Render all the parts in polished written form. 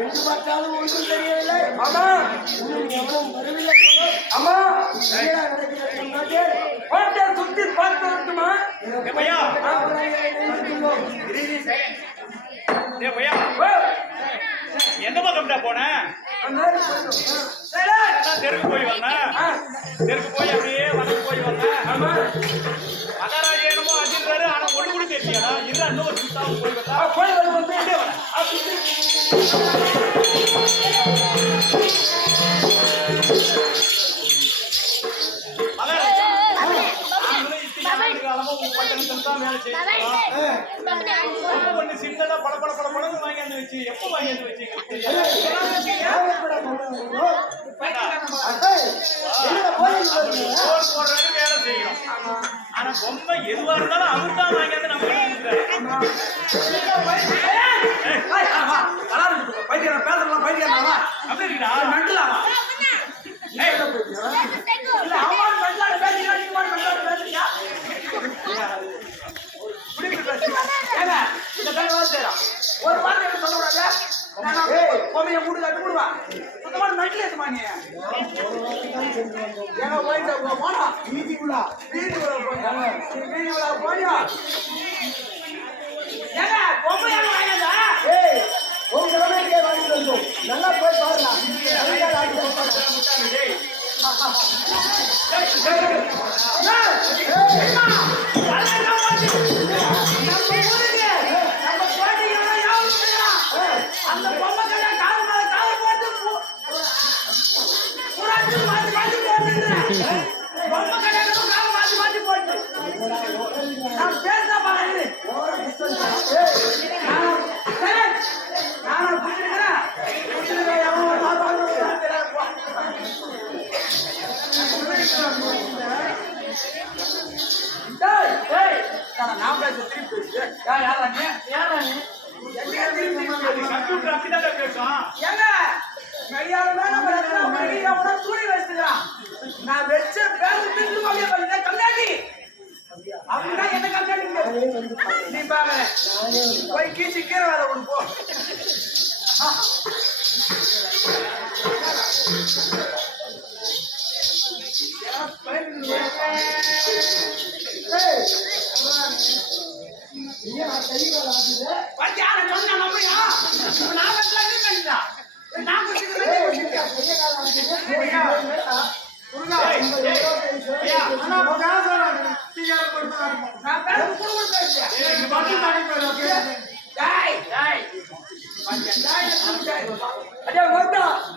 என்று பார்த்தாலும் ஒன்றும் தெரியவில்லை. ஆமா எவனும் வரவில்லை. ஆமா சுத்தி பார்த்து வரட்டுமா? எந்த பக்கம்டா போன? தெருக்கு போய் வந்தேன். தெருக்கு போய் அப்படியே வடக்கு போய் வந்தேன். மகாராஜா என்னமோ அடிக்கிறாரு. ஆனா ஒண்ணு கூட தெரியாதா? இல்ல இன்னொரு சுத்தாவும் போய் வந்தா போய் வந்து சின்னதா பல பல பல பழம் வாங்கி வந்து வச்சு எப்ப வாங்கி வந்து வச்சு வேலை செய்யணும். ஆனா பொம்மை எதுவா இருந்தாலும் அவர் தான் வாங்கி வந்து நம்ம பேசலாம் பைத்தியம் அப்படி இருக்கா நண்டலாம் ஒரு வார்த்தை சொல்லக்கூடாது. பொம்மைய மூடு கட்டு விடுவா சுத்தமான நட்டில் ஏற்றுமா நீ ஏன்னா போயிட்டு போனா வீதி விழா போனியா ஏங்க பொம்மையாக வாங்கினதா? உங்க கிழமைக்கே வாங்கிட்டு வந்தோம். நல்லா போய் பாருங்க. அந்த பொம்மை கடை கால் மேல கால போட்டு மாத்தி மாத்தி போட்டு பொம்மை கடை கால மாத்தி மாத்தி போட்டு நான் பேச பாக்கிறேன். நான் புரிஞ்சுக்கிறேன். நான் பேச திருப்பி பேசுறேன். நான் வச்ச பேச கம்மியாடி அப்படின்னா என்ன கம்மியாடி நீ பாக்க போய் கீச்சு கீரை வேலை ஒன்று போ.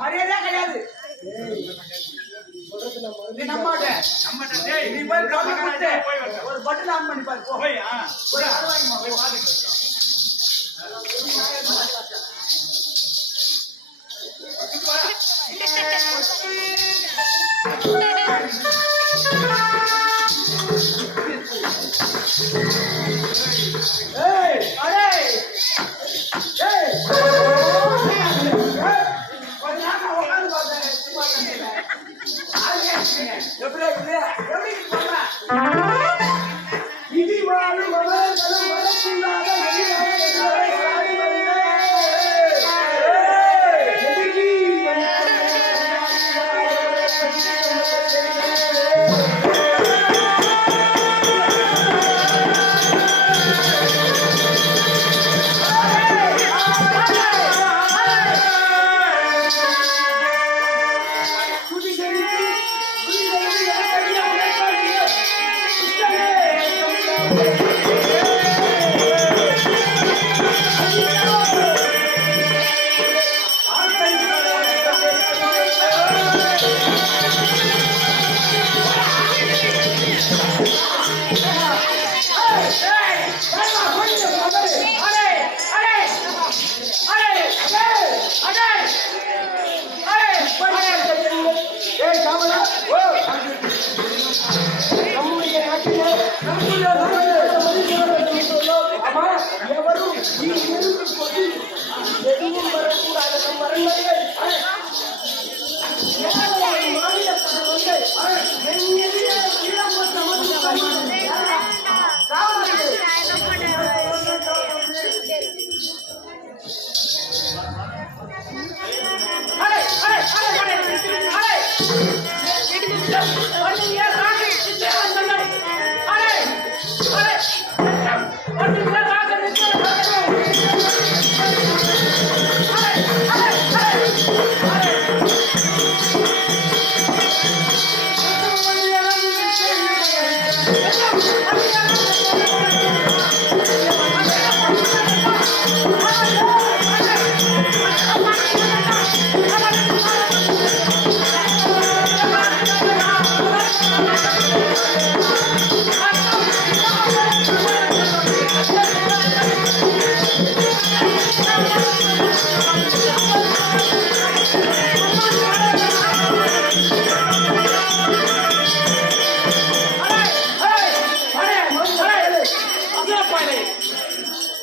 மரியாதையா கிடையாது. ஒரு பட்டன் ஆன் பண்ணி பாரு.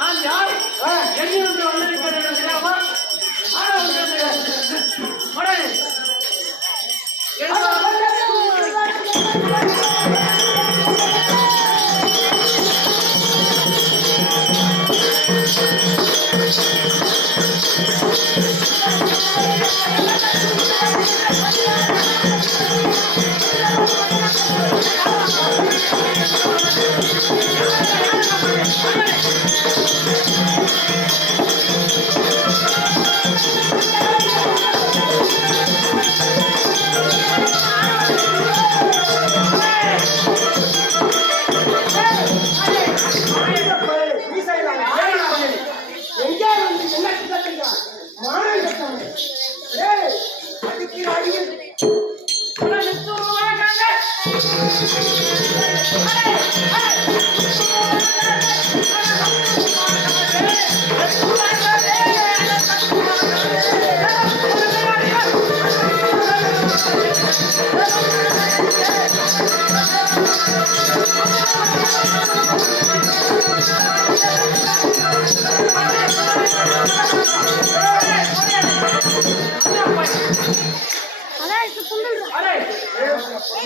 நான் யார் எங்கிருந்து வந்திருக்கிறேன் தெரியாமா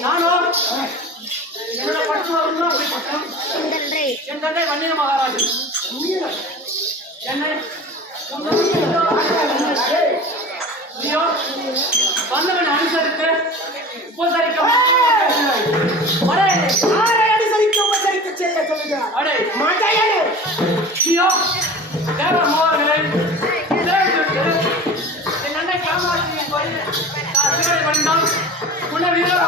நானும் என்னோட பட்டம் என் தந்தை வன்னிய மகாராஜன் என்னை வந்தவன் அனுசரித்து உபசரிக்க தேவ மோகர்களை என் அண்ணன் காமாட்சியின் சிவனை வந்தால் உன்னை வீரர்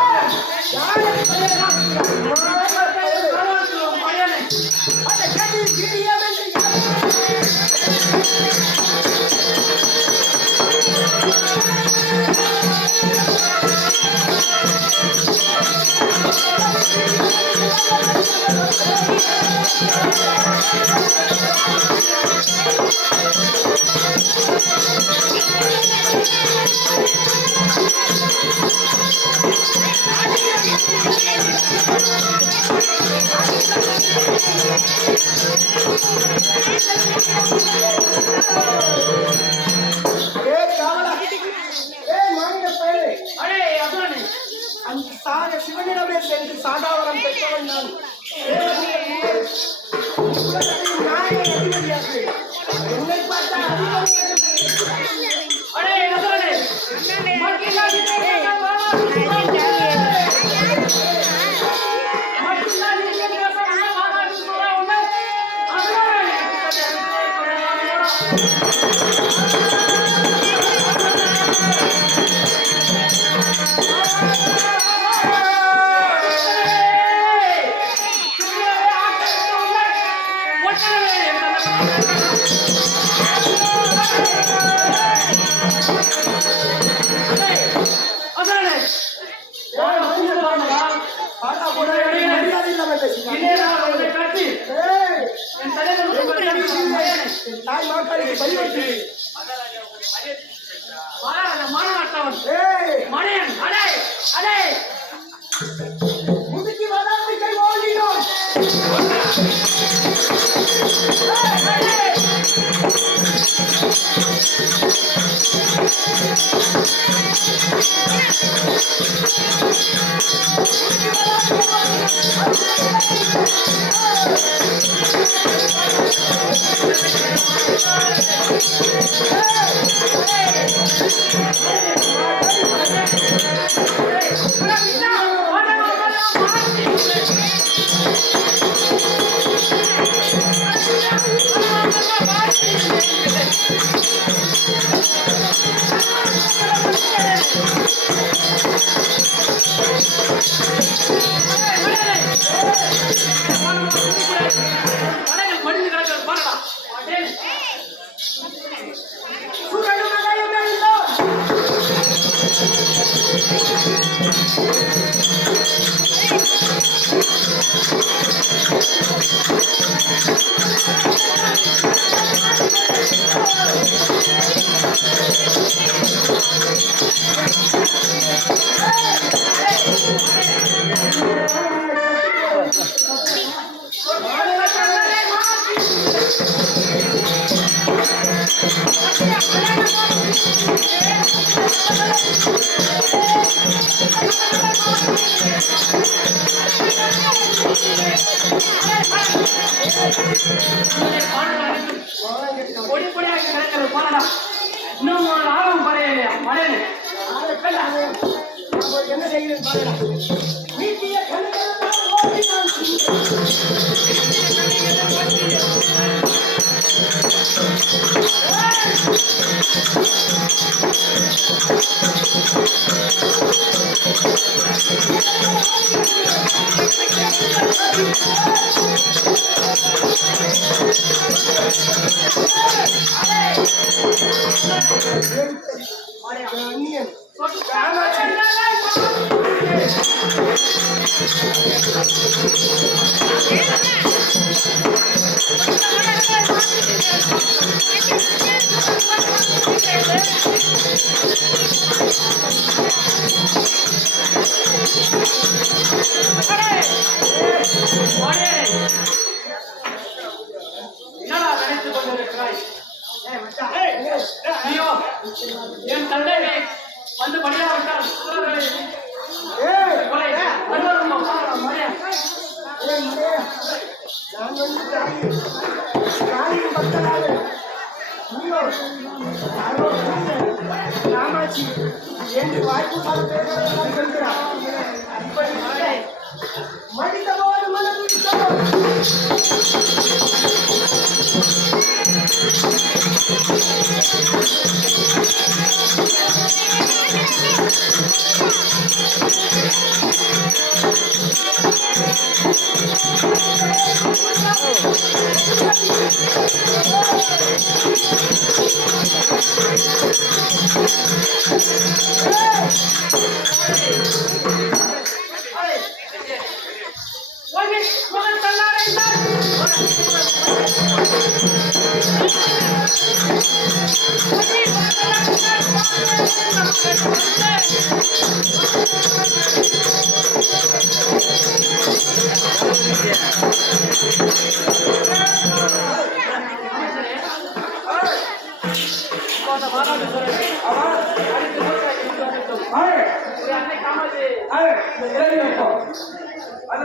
சிவனிடமே சென்று சாதாவரம் பெற்றவன் நான் என்னை பார்த்தா தாய் மாட்டாளுக்கு பரிவர்த்தி மணியன் அடே அடே முதுக்கி வராமல் கை ஓடினோம் மடிந்து கிடக்கிறது பாருடா. அடே சூரன் மகன் வெல்லோ பொடி பொடியாக கிடக்கிறது பாருடா. இன்னும் ஒரு ஆழம் படையலையா படையலை. என்ன செய்கிறேன் பாருடா. நீட்டிய கண்கள் ஓடி நான் அந்நியன் என்னடா நினைத்துக் கொண்டிருக்கிறாய்? ஏய், ஐயோ என் தந்தை வந்து படியாவிட்டால் கொலை வருவதுமா மரியா நான் வந்து காளியின் பக்தனாக நீயோ யாரோ ராமாச்சி என்று வாய்ப்பு பேசுகிறார் அப்படி மடித்தவோடு மனம் அன்னை காமாஜி அது